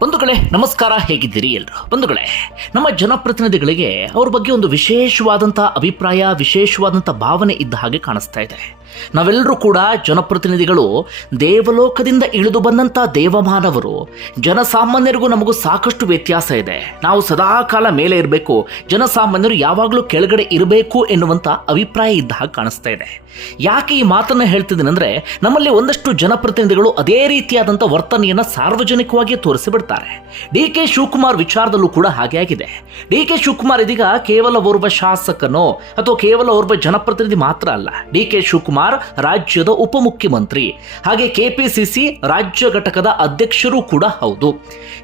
ಬಂಧುಗಳೇ, ನಮಸ್ಕಾರ. ಹೇಗಿದ್ದೀರಿ ಎಲ್ಲರೂ ಬಂಧುಗಳೇ, ನಮ್ಮ ಜನಪ್ರತಿನಿಧಿಗಳಿಗೆ ಅವ್ರ ಬಗ್ಗೆ ಒಂದು ವಿಶೇಷವಾದಂಥ ಅಭಿಪ್ರಾಯ, ವಿಶೇಷವಾದಂಥ ಭಾವನೆ ಇದ್ದ ಹಾಗೆ ಕಾಣಿಸ್ತಾ ಇದೆ. ನಾವೆಲ್ಲರೂ ಕೂಡ ಜನಪ್ರತಿನಿಧಿಗಳು ದೇವಲೋಕದಿಂದ ಇಳಿದು ಬಂದಂಥ ದೇವಮಾನವರು. ಜನಸಾಮಾನ್ಯರಿಗೂ ನಮಗೂ ಸಾಕಷ್ಟು ವ್ಯತ್ಯಾಸ ಇದೆ. ನಾವು ಸದಾಕಾಲ ಮೇಲೆ ಇರಬೇಕು, ಜನಸಾಮಾನ್ಯರು ಯಾವಾಗಲೂ ಕೆಳಗಡೆ ಇರಬೇಕು ಎನ್ನುವಂಥ ಅಭಿಪ್ರಾಯ ಇದ್ದ ಹಾಗೆ ಕಾಣಿಸ್ತಾ ಇದೆ. ಯಾಕೆ ಈ ಮಾತನ್ನು ಹೇಳ್ತಿದ್ದೀನಿ ಅಂದರೆ, ನಮ್ಮಲ್ಲಿ ಒಂದಷ್ಟು ಜನಪ್ರತಿನಿಧಿಗಳು ಅದೇ ರೀತಿಯಾದಂಥ ವರ್ತನೆಯನ್ನು ಸಾರ್ವಜನಿಕವಾಗಿ ತೋರಿಸಿಬಿಡ್ತಾರೆ. ಡಿ ಕೆ ಶಿವಕುಮಾರ್ ವಿಚಾರದಲ್ಲೂ ಕೂಡ ಹಾಗೆ ಆಗಿದೆ. ಡಿ ಕೆ ಶಿವಕುಮಾರ್ ಇದೀಗ ಕೇವಲ ಓರ್ವ ಶಾಸಕನೋ ಅಥವಾ ಕೇವಲ ಓರ್ವ ಜನಪ್ರತಿನಿಧಿ ಮಾತ್ರ ಅಲ್ಲ. ಡಿ ಕೆ ಶಿವಕುಮಾರ್ ರಾಜ್ಯದ ಉಪಮುಖ್ಯಮಂತ್ರಿ. ಹಾಗೆ ಕೆಪಿಸಿಸಿ ರಾಜ್ಯ ಘಟಕದ ಅಧ್ಯಕ್ಷರು ಕೂಡ ಹೌದು.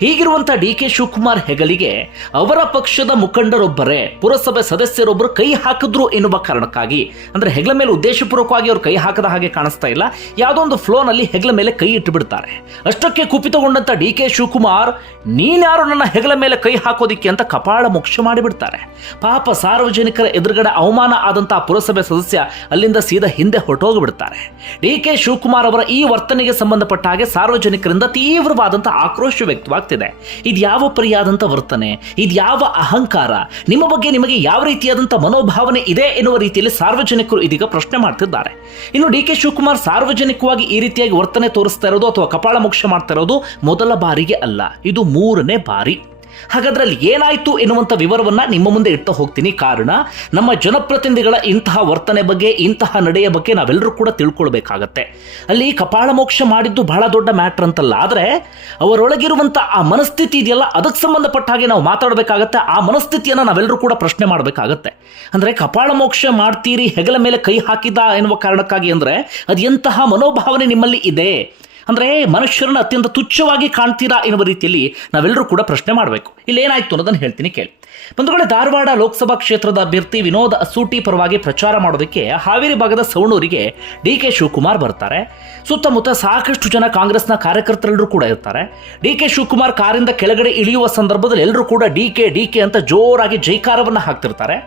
ಹೀಗಿರುವಂತಹ ಡಿ ಕೆ ಶಿವಕುಮಾರ್ ಹೆಗಲಿಗೆ ಅವರ ಪಕ್ಷದ ಮುಖಂಡರೊಬ್ಬರೇ ಪುರಸಭೆ ಸದಸ್ಯರೊಬ್ಬರು ಕೈ ಹಾಕಿದ್ರು ಎನ್ನುವ ಕಾರಣಕ್ಕಾಗಿ. ಅಂದ್ರೆ ಹೆಗಲ ಮೇಲೆ ಉದ್ದೇಶಪೂರ್ವಕವಾಗಿ ಅವರು ಕೈ ಹಾಕದ ಹಾಗೆ ಕಾಣಿಸ್ತಾ ಇಲ್ಲ. ಯಾವುದೋ ಒಂದು ಫ್ಲೋನಲ್ಲಿ ಹೆಗಲ ಮೇಲೆ ಕೈ ಇಟ್ಟು ಬಿಡ್ತಾರೆ ಅಷ್ಟಕ್ಕೆ ಕುಪಿತಗೊಂಡಂತ ಡಿ ಕೆ ಶಿವಕುಮಾರ್ ನೀನ್ಯಾರು ನನ್ನ ಹೆಗಲ ಮೇಲೆ ಕೈ ಹಾಕೋದಿಕ್ಕೆ ಅಂತ ಕಪಾಳ ಮೋಕ್ಷ ಮಾಡಿಬಿಡ್ತಾರೆ. ಪಾಪ ಸಾರ್ವಜನಿಕರ ಎದುರುಗಡೆ ಅವಮಾನ ಆದಂತಹ ಪುರಸಭೆ ಸದಸ್ಯ ಅಲ್ಲಿಂದ ಸೀದಾ ಹಿಂದೆ ಹೊರಟೋಗಿಬಿಡ್ತಾರೆ ಡಿ ಕೆ ಶಿವಕುಮಾರ್ ಅವರ ಈ ವರ್ತನೆಗೆ ಸಂಬಂಧಪಟ್ಟ ಹಾಗೆ ಸಾರ್ವಜನಿಕರಿಂದ ತೀವ್ರವಾದಂಥ ಆಕ್ರೋಶ ವ್ಯಕ್ತವಾಗ್ತಿದೆ. ಇದು ಯಾವ ಪರಿಯಾದಂಥ ವರ್ತನೆ ಇದು ಯಾವ ಅಹಂಕಾರ, ನಿಮ್ಮ ಬಗ್ಗೆ ನಿಮಗೆ ಯಾವ ರೀತಿಯಾದಂಥ ಮನೋಭಾವನೆ ಇದೆ ಎನ್ನುವ ರೀತಿಯಲ್ಲಿ ಸಾರ್ವಜನಿಕರು ಇದೀಗ ಪ್ರಶ್ನೆ ಮಾಡ್ತಿದ್ದಾರೆ. ಇನ್ನು ಡಿ ಕೆ ಶಿವಕುಮಾರ್ ಸಾರ್ವಜನಿಕವಾಗಿ ಈ ರೀತಿಯಾಗಿ ವರ್ತನೆ ತೋರಿಸ್ತಾ ಇರೋದು ಅಥವಾ ಕಪಾಳ ಮೋಕ್ಷ ಮಾಡ್ತಾ ಇರೋದು ಮೊದಲ ಬಾರಿಗೆ ಅಲ್ಲ, ಇದು ಮೂರನೇ ಬಾರಿ. ಹಾಗಾದ್ರೆ ಅಲ್ಲಿ ಏನಾಯ್ತು ಎನ್ನುವಂಥ ವಿವರವನ್ನ ನಿಮ್ಮ ಮುಂದೆ ಇಟ್ಟು ಹೋಗ್ತೀನಿ. ಕಾರಣ, ನಮ್ಮ ಜನಪ್ರತಿನಿಧಿಗಳ ಇಂತಹ ವರ್ತನೆ ಬಗ್ಗೆ, ಇಂತಹ ನಡೆಯ ಬಗ್ಗೆ ನಾವೆಲ್ಲರೂ ಕೂಡ ತಿಳ್ಕೊಳ್ಬೇಕಾಗತ್ತೆ. ಅಲ್ಲಿ ಕಪಾಳ ಮೋಕ್ಷ ಮಾಡಿದ್ದು ಬಹಳ ದೊಡ್ಡ ಮ್ಯಾಟ್ರ್ ಅಂತಲ್ಲ, ಆದರೆ ಅವರೊಳಗಿರುವಂಥ ಆ ಮನಸ್ಥಿತಿ ಇದೆಯಲ್ಲ, ಅದಕ್ಕೆ ಸಂಬಂಧಪಟ್ಟ ಹಾಗೆ ನಾವು ಮಾತಾಡಬೇಕಾಗತ್ತೆ. ಆ ಮನಸ್ಥಿತಿಯನ್ನು ನಾವೆಲ್ಲರೂ ಕೂಡ ಪ್ರಶ್ನೆ ಮಾಡಬೇಕಾಗತ್ತೆ. ಅಂದರೆ, ಕಪಾಳ ಮೋಕ್ಷ ಮಾಡ್ತೀರಿ, ಹೆಗಲ ಮೇಲೆ ಕೈ ಹಾಕಿದ ಎನ್ನುವ ಕಾರಣಕ್ಕಾಗಿ ಅಂದರೆ, ಅದು ಎಂತಹ ಮನೋಭಾವನೆ ನಿಮ್ಮಲ್ಲಿ ಇದೆ? ಅಂದರೆ ಮನುಷ್ಯರನ್ನು ಅತ್ಯಂತ ತುಚ್ಛವಾಗಿ ಕಾಣ್ತೀರಾ ಎನ್ನುವ ರೀತಿಯಲ್ಲಿ ನಾವೆಲ್ಲರೂ ಕೂಡ ಪ್ರಶ್ನೆ ಮಾಡಬೇಕು. ಇಲ್ಲಿ ಏನಾಯ್ತು ಅನ್ನೋದನ್ನು ಹೇಳ್ತೀನಿ ಕೇಳಿ. ಬಂಧುಗಳೇ, ಧಾರವಾಡ ಲೋಕಸಭಾ ಕ್ಷೇತ್ರದ ಅಭ್ಯರ್ಥಿ ವಿನೋದ್ ಅಸೂಟಿ ಪರವಾಗಿ ಪ್ರಚಾರ ಮಾಡೋದಕ್ಕೆ ಹಾವೇರಿ ಭಾಗದ ಸವಣೂರಿಗೆ ಡಿ ಕೆ ಶಿವಕುಮಾರ್ ಬರ್ತಾರೆ. ಸುತ್ತಮುತ್ತ ಸಾಕಷ್ಟು ಜನ ಕಾಂಗ್ರೆಸ್ನ ಕಾರ್ಯಕರ್ತರೆಲ್ಲರೂ ಕೂಡ ಇರ್ತಾರೆ. ಡಿ ಕೆ ಶಿವಕುಮಾರ್ ಕಾರಿಂದ ಕೆಳಗಡೆ ಇಳಿಯುವ ಸಂದರ್ಭದಲ್ಲಿ ಎಲ್ಲರೂ ಕೂಡ ಡಿ ಕೆ ಡಿ ಕೆ ಅಂತ ಜೋರಾಗಿ ಜೈಕಾರವನ್ನು ಹಾಕ್ತಿರ್ತಾರೆ.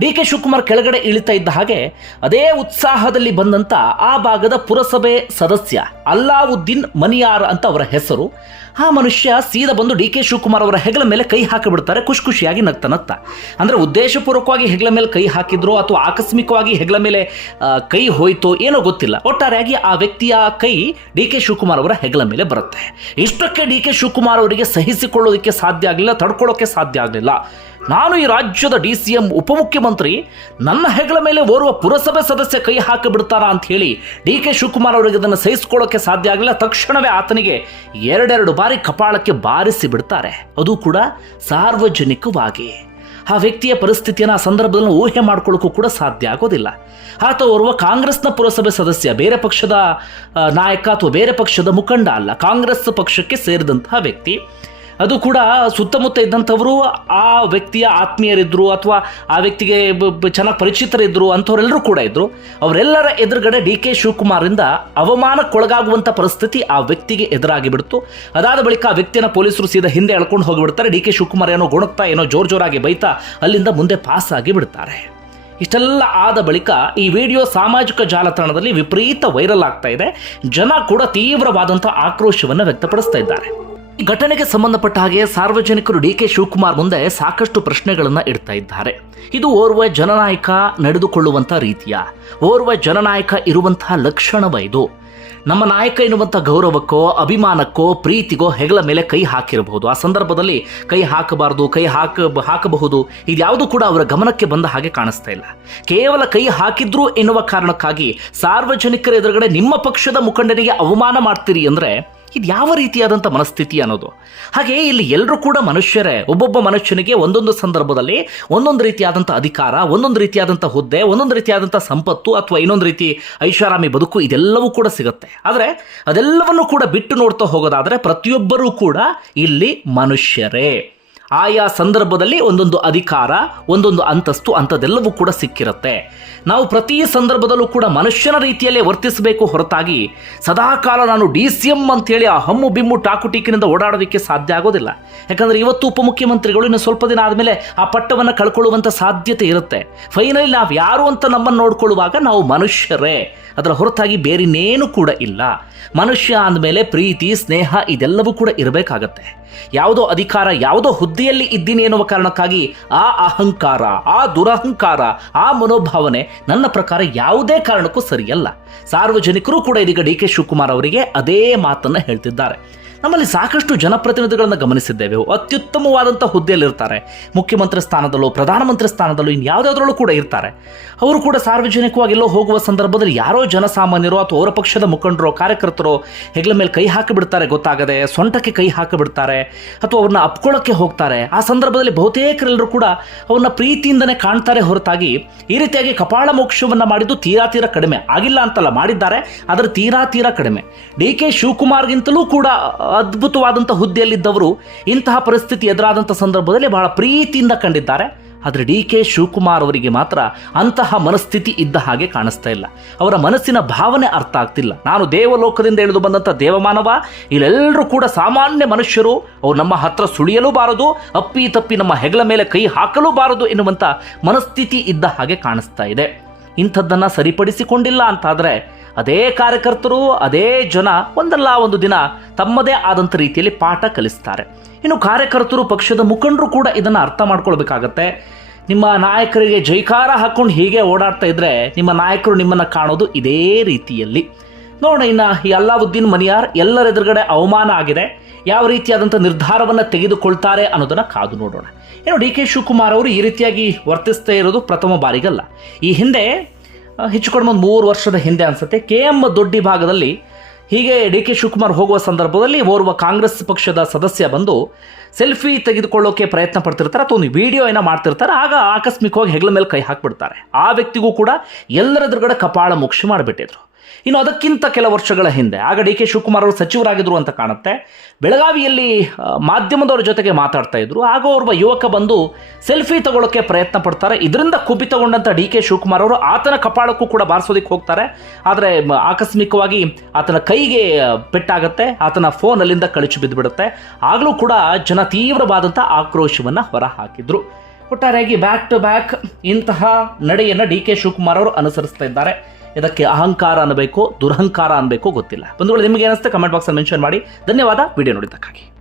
ಡಿ ಕೆ ಶಿವಕುಮಾರ್ ಕೆಳಗಡೆ ಇಳಿತಾ ಇದ್ದ ಹಾಗೆ ಅದೇ ಉತ್ಸಾಹದಲ್ಲಿ ಬಂದಂತ ಆ ಭಾಗದ ಪುರಸಭೆ ಸದಸ್ಯ ಅಲ್ಲಾವುದ್ದೀನ್ ಮನಿಯಾರ್ ಅಂತ ಅವರ ಹೆಸರು. ಆ ಮನುಷ್ಯ ಸೀದಾ ಬಂದು ಡಿ ಕೆ ಶಿವಕುಮಾರ್ ಅವರ ಹೆಗಲ ಮೇಲೆ ಕೈ ಹಾಕಿಬಿಡ್ತಾರೆ, ಖುಷಿ ಖುಷಿಯಾಗಿ ನಗ್ತನತ್ತ ಅಂದರೆ ಉದ್ದೇಶಪೂರ್ವಕವಾಗಿ ಹೆಗಲ ಮೇಲೆ ಕೈ ಹಾಕಿದ್ರು ಅಥವಾ ಆಕಸ್ಮಿಕವಾಗಿ ಹೆಗಲ ಮೇಲೆ ಕೈ ಹೋಯ್ತೋ ಏನೋ ಗೊತ್ತಿಲ್ಲ. ಒಟ್ಟಾರೆಯಾಗಿ ಆ ವ್ಯಕ್ತಿಯ ಕೈ ಡಿ ಕೆ ಶಿವಕುಮಾರ್ ಅವರ ಹೆಗಲ ಮೇಲೆ ಬರುತ್ತೆ. ಇಷ್ಟಕ್ಕೆ ಡಿ ಕೆ ಶಿವಕುಮಾರ್ ಅವರಿಗೆ ಸಹಿಸಿಕೊಳ್ಳೋದಕ್ಕೆ ಸಾಧ್ಯ ಆಗಲಿಲ್ಲ, ತಡ್ಕೊಳ್ಳೋಕೆ ಸಾಧ್ಯ ಆಗಲಿಲ್ಲ. ನಾನು ಈ ರಾಜ್ಯದ ಡಿ ಸಿ ಎಂ ಉಪಮುಖ್ಯಮಂತ್ರಿ, ನನ್ನ ಹೆಗಲ ಮೇಲೆ ಓರ್ವ ಪುರಸಭೆ ಸದಸ್ಯ ಕೈ ಹಾಕಿಬಿಡ್ತಾರ ಅಂತ ಹೇಳಿ ಡಿ ಕೆ ಶಿವಕುಮಾರ್ ಅವರಿಗೆ ಅದನ್ನು ಸಹಿಸಿಕೊಳ್ಳೋಕೆ ಸಾಧ್ಯ ಆಗಲಿಲ್ಲ. ತಕ್ಷಣವೇ ಆತನಿಗೆ ಎರಡೆರಡು ಬಾರಿ ಕಪಾಳಕ್ಕೆ ಬಾರಿಸಿ ಬಿಡ್ತಾರೆ. ಅದು ಕೂಡ ಸಾರ್ವಜನಿಕವಾಗಿ. ಆ ವ್ಯಕ್ತಿಯ ಪರಿಸ್ಥಿತಿಯನ್ನು ಆ ಸಂದರ್ಭದಲ್ಲಿ ಊಹೆ ಮಾಡ್ಕೊಳ್ಳೋಕ್ಕೂ ಕೂಡ ಸಾಧ್ಯ ಆಗೋದಿಲ್ಲ. ಆತ ಓರ್ವ ಕಾಂಗ್ರೆಸ್ನ ಪುರಸಭೆ ಸದಸ್ಯ, ಬೇರೆ ಪಕ್ಷದ ನಾಯಕ ಅಥವಾ ಬೇರೆ ಪಕ್ಷದ ಮುಖಂಡ ಅಲ್ಲ, ಕಾಂಗ್ರೆಸ್ ಪಕ್ಷಕ್ಕೆ ಸೇರಿದಂತಹ ವ್ಯಕ್ತಿ. ಅದು ಕೂಡ ಸುತ್ತಮುತ್ತ ಇದ್ದಂಥವರು ಆ ವ್ಯಕ್ತಿಯ ಆತ್ಮೀಯರಿದ್ದರು ಅಥವಾ ಆ ವ್ಯಕ್ತಿಗೆ ಚೆನ್ನಾಗಿ ಪರಿಚಿತರಿದ್ದರು ಅಂಥವರೆಲ್ಲರೂ ಕೂಡ ಇದ್ದರು ಅವರೆಲ್ಲರ ಎದುರುಗಡೆ ಡಿ ಕೆ ಶಿವಕುಮಾರಿಂದ ಅವಮಾನಕ್ಕೊಳಗಾಗುವಂಥ ಪರಿಸ್ಥಿತಿ ಆ ವ್ಯಕ್ತಿಗೆ ಎದುರಾಗಿ ಬಿಡ್ತು ಅದಾದ ಬಳಿಕ ಆ ವ್ಯಕ್ತಿಯನ್ನು ಪೊಲೀಸರು ಸೀದಾ ಹಿಂದೆ ಎಳ್ಕೊಂಡು ಹೋಗಿಬಿಡ್ತಾರೆ. ಡಿ ಕೆ ಶಿವಕುಮಾರ್ ಏನೋ ಗೊಣಗ್ತಾ ಏನೋ ಜೋರು ಜೋರಾಗಿ ಬೈತಾ ಅಲ್ಲಿಂದ ಮುಂದೆ ಪಾಸ್ ಆಗಿ ಬಿಡ್ತಾರೆ ಇಷ್ಟೆಲ್ಲ ಆದ ಬಳಿಕ ಈ ವಿಡಿಯೋ ಸಾಮಾಜಿಕ ಜಾಲತಾಣದಲ್ಲಿ ವಿಪರೀತ ವೈರಲ್ ಆಗ್ತಾ ಇದೆ. ಜನ ಕೂಡ ತೀವ್ರವಾದಂಥ ಆಕ್ರೋಶವನ್ನು ವ್ಯಕ್ತಪಡಿಸ್ತಾ ಇದ್ದಾರೆ. ಘಟನೆಗೆ ಸಂಬಂಧಪಟ್ಟ ಹಾಗೆ ಸಾರ್ವಜನಿಕರು ಡಿ ಕೆ ಶಿವಕುಮಾರ್ ಮುಂದೆ ಸಾಕಷ್ಟು ಪ್ರಶ್ನೆಗಳನ್ನು ಇಡ್ತಾ ಇದ್ದಾರೆ. ಇದು ಓರ್ವ ಜನನಾಯಕ ನಡೆದುಕೊಳ್ಳುವಂಥ ರೀತಿಯ, ಓರ್ವ ಜನನಾಯಕ ಇರುವಂತಹ ಲಕ್ಷಣವ ಇದು. ನಮ್ಮ ನಾಯಕ ಎನ್ನುವಂಥ ಗೌರವಕ್ಕೋ, ಅಭಿಮಾನಕ್ಕೋ, ಪ್ರೀತಿಗೋ ಹೆಗಲ ಮೇಲೆ ಕೈ ಹಾಕಿರಬಹುದು. ಆ ಸಂದರ್ಭದಲ್ಲಿ ಕೈ ಹಾಕಬಾರದು, ಕೈ ಹಾಕ ಹಾಕಬಹುದು. ಇದ್ಯಾವುದು ಕೂಡ ಅವರ ಗಮನಕ್ಕೆ ಬಂದ ಹಾಗೆ ಕಾಣಿಸ್ತಾ ಇಲ್ಲ. ಕೇವಲ ಕೈ ಹಾಕಿದ್ರು ಎನ್ನುವ ಕಾರಣಕ್ಕಾಗಿ ಸಾರ್ವಜನಿಕರ ಎದುರುಗಡೆ ನಿಮ್ಮ ಪಕ್ಷದ ಮುಖಂಡರಿಗೆ ಅವಮಾನ ಮಾಡ್ತೀರಿ ಅಂದರೆ ಇದು ಯಾವ ರೀತಿಯಾದಂಥ ಮನಸ್ಥಿತಿ ಅನ್ನೋದು? ಹಾಗೆ ಇಲ್ಲಿ ಎಲ್ಲರೂ ಕೂಡ ಮನುಷ್ಯರೇ, ಒಬ್ಬೊಬ್ಬ ಮನುಷ್ಯನಿಗೆ ಒಂದೊಂದು ಸಂದರ್ಭದಲ್ಲಿ ಒಂದೊಂದು ರೀತಿಯಾದಂಥ ಅಧಿಕಾರ, ಒಂದೊಂದು ರೀತಿಯಾದಂಥ ಹುದ್ದೆ, ಒಂದೊಂದು ರೀತಿಯಾದಂಥ ಸಂಪತ್ತು ಅಥವಾ ಇನ್ನೊಂದು ರೀತಿ ಐಷಾರಾಮಿ ಬದುಕು ಇದೆಲ್ಲವೂ ಕೂಡ ಸಿಗುತ್ತೆ. ಆದರೆ ಅದೆಲ್ಲವನ್ನು ಕೂಡ ಬಿಟ್ಟು ನೋಡ್ತಾ ಹೋಗೋದಾದರೆ ಪ್ರತಿಯೊಬ್ಬರೂ ಕೂಡ ಇಲ್ಲಿ ಮನುಷ್ಯರೇ. ಆಯಾ ಸಂದರ್ಭದಲ್ಲಿ ಒಂದೊಂದು ಅಧಿಕಾರ, ಒಂದೊಂದು ಅಂತಸ್ತು ಅಂಥದ್ದೆಲ್ಲವೂ ಕೂಡ ಸಿಕ್ಕಿರುತ್ತೆ. ನಾವು ಪ್ರತಿ ಸಂದರ್ಭದಲ್ಲೂ ಕೂಡ ಮನುಷ್ಯನ ರೀತಿಯಲ್ಲೇ ವರ್ತಿಸಬೇಕು ಹೊರತಾಗಿ ಸದಾಕಾಲ ನಾನು ಡಿ ಸಿ ಎಂ ಅಂತೇಳಿ ಆ ಹಮ್ಮು ಬಿಮ್ಮು ಟಾಕುಟೀಕಿನಿಂದ ಓಡಾಡೋದಕ್ಕೆ ಸಾಧ್ಯ ಆಗೋದಿಲ್ಲ. ಯಾಕಂದರೆ ಇವತ್ತು ಉಪಮುಖ್ಯಮಂತ್ರಿಗಳು ಇನ್ನು ಸ್ವಲ್ಪ ದಿನ ಆದಮೇಲೆ ಆ ಪಟ್ಟವನ್ನು ಕಳ್ಕೊಳ್ಳುವಂಥ ಸಾಧ್ಯತೆ ಇರುತ್ತೆ. ಫೈನಲಿ ನಾವು ಯಾರು ಅಂತ ನಮ್ಮನ್ನು ನೋಡ್ಕೊಳ್ಳುವಾಗ ನಾವು ಮನುಷ್ಯರೇ. ಅದರ ಹೊರತಾಗಿ ಬೇರೆನೇನೂ ಕೂಡ ಇಲ್ಲ. ಮನುಷ್ಯ ಅಂದಮೇಲೆ ಪ್ರೀತಿ, ಸ್ನೇಹ ಇದೆಲ್ಲವೂ ಕೂಡ ಇರಬೇಕಾಗತ್ತೆ. ಯಾವುದೋ ಅಧಿಕಾರ, ಯಾವುದೋ ಹುದ್ದೆಯಲ್ಲಿ ಇದ್ದೀನಿ ಎನ್ನುವ ಕಾರಣಕ್ಕಾಗಿ ಆ ಅಹಂಕಾರ, ಆ ದುರಹಂಕಾರ, ಆ ಮನೋಭಾವನೆ ನನ್ನ ಪ್ರಕಾರ ಯಾವುದೇ ಕಾರಣಕ್ಕೂ ಸರಿಯಲ್ಲ. ಸಾರ್ವಜನಿಕರು ಕೂಡ ಇದೀಗ ಡಿ ಕೆ ಶಿವಕುಮಾರ್ ಅವರಿಗೆ ಅದೇ ಮಾತನ್ನು ಹೇಳ್ತಿದ್ದಾರೆ. ನಮ್ಮಲ್ಲಿ ಸಾಕಷ್ಟು ಜನಪ್ರತಿನಿಧಿಗಳನ್ನು ಗಮನಿಸಿದ್ದೇವೆ. ಅತ್ಯುತ್ತಮವಾದಂಥ ಹುದ್ದೆಯಲ್ಲಿರ್ತಾರೆ. ಮುಖ್ಯಮಂತ್ರಿ ಸ್ಥಾನದಲ್ಲೂ, ಪ್ರಧಾನಮಂತ್ರಿ ಸ್ಥಾನದಲ್ಲೂ ಇನ್ನು ಯಾವುದಾದ್ರೊಳಗೂ ಕೂಡ ಇರ್ತಾರೆ. ಅವರು ಕೂಡ ಸಾರ್ವಜನಿಕವಾಗಿ ಎಲ್ಲೋ ಹೋಗುವ ಸಂದರ್ಭದಲ್ಲಿ ಯಾರೋ ಜನಸಾಮಾನ್ಯರು ಅಥವಾ ಅವರ ಪಕ್ಷದ ಮುಖಂಡರು, ಕಾರ್ಯಕರ್ತರು ಹೆಗ್ಲ ಮೇಲೆ ಕೈ ಹಾಕಿಬಿಡ್ತಾರೆ ಗೊತ್ತಾಗದೆ, ಸೊಂಟಕ್ಕೆ ಕೈ ಹಾಕಿಬಿಡ್ತಾರೆ ಅಥವಾ ಅವ್ರನ್ನ ಅಪ್ಕೊಳ್ಳೋಕ್ಕೆ ಹೋಗ್ತಾರೆ. ಆ ಸಂದರ್ಭದಲ್ಲಿ ಬಹುತೇಕರೆಲ್ಲರೂ ಕೂಡ ಅವ್ರನ್ನ ಪ್ರೀತಿಯಿಂದನೇ ಕಾಣ್ತಾರೆ ಹೊರತಾಗಿ ಈ ರೀತಿಯಾಗಿ ಕಪಾಳ ಮೋಕ್ಷವನ್ನು ಮಾಡಿದ್ದು ತೀರಾ ತೀರಾ ಕಡಿಮೆ. ಆಗಿಲ್ಲ ಅಂತಲ್ಲ, ಮಾಡಿದ್ದಾರೆ, ಆದರೆ ತೀರಾ ತೀರಾ ಕಡಿಮೆ. ಡಿ ಕೆ ಶಿವಕುಮಾರ್ಗಿಂತಲೂ ಕೂಡ ಅದ್ಭುತವಾದಂಥ ಹುದ್ದೆಯಲ್ಲಿದ್ದವರು ಇಂತಹ ಪರಿಸ್ಥಿತಿ ಎದುರಾದಂಥ ಸಂದರ್ಭದಲ್ಲಿ ಬಹಳ ಪ್ರೀತಿಯಿಂದ ಕಂಡಿದ್ದಾರೆ. ಆದರೆ ಡಿ ಕೆ ಶಿವಕುಮಾರ್ ಅವರಿಗೆ ಮಾತ್ರ ಅಂತಹ ಮನಸ್ಥಿತಿ ಇದ್ದ ಹಾಗೆ ಕಾಣಿಸ್ತಾ ಇಲ್ಲ. ಅವರ ಮನಸ್ಸಿನ ಭಾವನೆ ಅರ್ಥ ಆಗ್ತಿಲ್ಲ. ನಾನು ದೇವಲೋಕದಿಂದ ಇಳಿದು ಬಂದಂಥ ದೇವಮಾನವ, ಇಲ್ಲೆಲ್ಲರೂ ಕೂಡ ಸಾಮಾನ್ಯ ಮನುಷ್ಯರು, ಅವ್ರು ನಮ್ಮ ಹತ್ರ ಸುಳಿಯಲೂ ಬಾರದು, ಅಪ್ಪಿ ತಪ್ಪಿ ನಮ್ಮ ಹೆಗಲ ಮೇಲೆ ಕೈ ಹಾಕಲೂ ಬಾರದು ಎನ್ನುವಂಥ ಮನಸ್ಥಿತಿ ಇದ್ದ ಹಾಗೆ ಕಾಣಿಸ್ತಾ ಇದೆ. ಇಂಥದ್ದನ್ನು ಸರಿಪಡಿಸಿಕೊಂಡಿಲ್ಲ ಅಂತಾದರೆ ಅದೇ ಕಾರ್ಯಕರ್ತರು, ಅದೇ ಜನ ಒಂದಲ್ಲ ಒಂದು ದಿನ ತಮ್ಮದೇ ಆದಂಥ ರೀತಿಯಲ್ಲಿ ಪಾಠ ಕಲಿಸ್ತಾರೆ. ಇನ್ನು ಕಾರ್ಯಕರ್ತರು, ಪಕ್ಷದ ಮುಖಂಡರು ಕೂಡ ಇದನ್ನು ಅರ್ಥ ಮಾಡ್ಕೊಳ್ಬೇಕಾಗತ್ತೆ. ನಿಮ್ಮ ನಾಯಕರಿಗೆ ಜೈಕಾರ ಹಾಕೊಂಡು ಹೀಗೆ ಓಡಾಡ್ತಾ ಇದ್ರೆ ನಿಮ್ಮ ನಾಯಕರು ನಿಮ್ಮನ್ನು ಕಾಣೋದು ಇದೇ ರೀತಿಯಲ್ಲಿ. ನೋಡೋಣ, ಇನ್ನು ಈ ಅಲ್ಲಾವುದ್ದೀನ್ ಮನಿಯಾರ್ ಎಲ್ಲರ ಎದುರುಗಡೆ ಅವಮಾನ ಆಗಿದೆ. ಯಾವ ರೀತಿಯಾದಂಥ ನಿರ್ಧಾರವನ್ನು ತೆಗೆದುಕೊಳ್ತಾರೆ ಅನ್ನೋದನ್ನು ಕಾದು ನೋಡೋಣ. ಏನು ಡಿ ಕೆ ಶಿವಕುಮಾರ್ ಅವರು ಈ ರೀತಿಯಾಗಿ ವರ್ತಿಸ್ತಾ ಇರೋದು ಪ್ರಥಮ ಬಾರಿಗಲ್ಲ. ಈ ಹಿಂದೆ ಹೆಚ್ಚು ಕಡಿಮೆ ಒಂದು ಮೂರು ವರ್ಷದ ಹಿಂದೆ ಅನ್ಸುತ್ತೆ. ಕೆ ಎಂ ದೊಡ್ಡಿ ಭಾಗದಲ್ಲಿ ಹೀಗೆ ಡಿ ಕೆ ಶಿವಕುಮಾರ್ ಹೋಗುವ ಸಂದರ್ಭದಲ್ಲಿ ಓರ್ವ ಕಾಂಗ್ರೆಸ್ ಪಕ್ಷದ ಸದಸ್ಯ ಬಂದು ಸೆಲ್ಫಿ ತೆಗೆದುಕೊಳ್ಳೋಕೆ ಪ್ರಯತ್ನ ಪಡ್ತಿರ್ತಾರೆ ಅಥವಾ ಒಂದು ವಿಡಿಯೋ ಏನೋ ಮಾಡ್ತಿರ್ತಾರೆ. ಆಗ ಆಕಸ್ಮಿಕವಾಗಿ ಹೆಗಲ ಮೇಲೆ ಕೈ ಹಾಕ್ಬಿಡ್ತಾರೆ. ಆ ವ್ಯಕ್ತಿಗೂ ಕೂಡ ಎಲ್ಲರ ಎದುರುಗಡೆ ಕಪಾಳ ಮೋಕ್ಷ ಮಾಡಿಬಿಟ್ಟಿದ್ರು. ಇನ್ನು ಅದಕ್ಕಿಂತ ಕೆಲ ವರ್ಷಗಳ ಹಿಂದೆ, ಆಗ ಡಿ ಕೆ ಶಿವಕುಮಾರ್ ಅವರು ಸಚಿವರಾಗಿದ್ದರು ಅಂತ ಕಾಣುತ್ತೆ. ಬೆಳಗಾವಿಯಲ್ಲಿ ಮಾಧ್ಯಮದವರ ಜೊತೆಗೆ ಮಾತಾಡ್ತಾ ಇದ್ರು. ಆಗ ಓರ್ವ ಯುವಕ ಬಂದು ಸೆಲ್ಫಿ ತಗೊಳ್ಳೋಕೆ ಪ್ರಯತ್ನ ಪಡ್ತಾರೆ. ಇದರಿಂದ ಕುಪಿತಗೊಂಡಂಥ ಡಿ ಕೆ ಶಿವಕುಮಾರ್ ಅವರು ಆತನ ಕಪಾಳಕ್ಕೂ ಕೂಡ ಬಾರಿಸೋದಕ್ಕೆ ಹೋಗ್ತಾರೆ. ಆದರೆ ಆಕಸ್ಮಿಕವಾಗಿ ಆತನ ಕೈಗೆ ಪೆಟ್ಟಾಗತ್ತೆ. ಆತನ ಫೋನ್ ಅಲ್ಲಿಂದ ಕಳಚಿ ಬಿದ್ದುಬಿಡುತ್ತೆ ಆಗಲೂ ಕೂಡ ಜನ ತೀವ್ರವಾದಂಥ ಆಕ್ರೋಶವನ್ನು ಹೊರಹಾಕಿದ್ರು. ಒಟ್ಟಾರೆಯಾಗಿ ಬ್ಯಾಕ್ ಟು ಬ್ಯಾಕ್ ಇಂತಹ ನಡೆಯನ್ನು ಡಿ ಕೆ ಶಿವಕುಮಾರ್ ಅವರು ಅನುಸರಿಸ್ತಾ ಇದ್ದಾರೆ. ಇದಕ್ಕೆ ಅಹಂಕಾರ ಅನ್ನಬೇಕು ದುರಹಂಕಾರ ಅನ್ನಬೇಕು ಗೊತ್ತಿಲ್ಲ. ಬಂಧುಗಳು, ನಿಮಗೆ ಏನಿಸುತ್ತೆ ಕಮೆಂಟ್ ಬಾಕ್ಸಲ್ಲಿ ಮೆನ್ಷನ್ ಮಾಡಿ. ಧನ್ಯವಾದ. ವಿಡಿಯೋ ನೋಡಿದ್ದಕ್ಕಾಗಿ.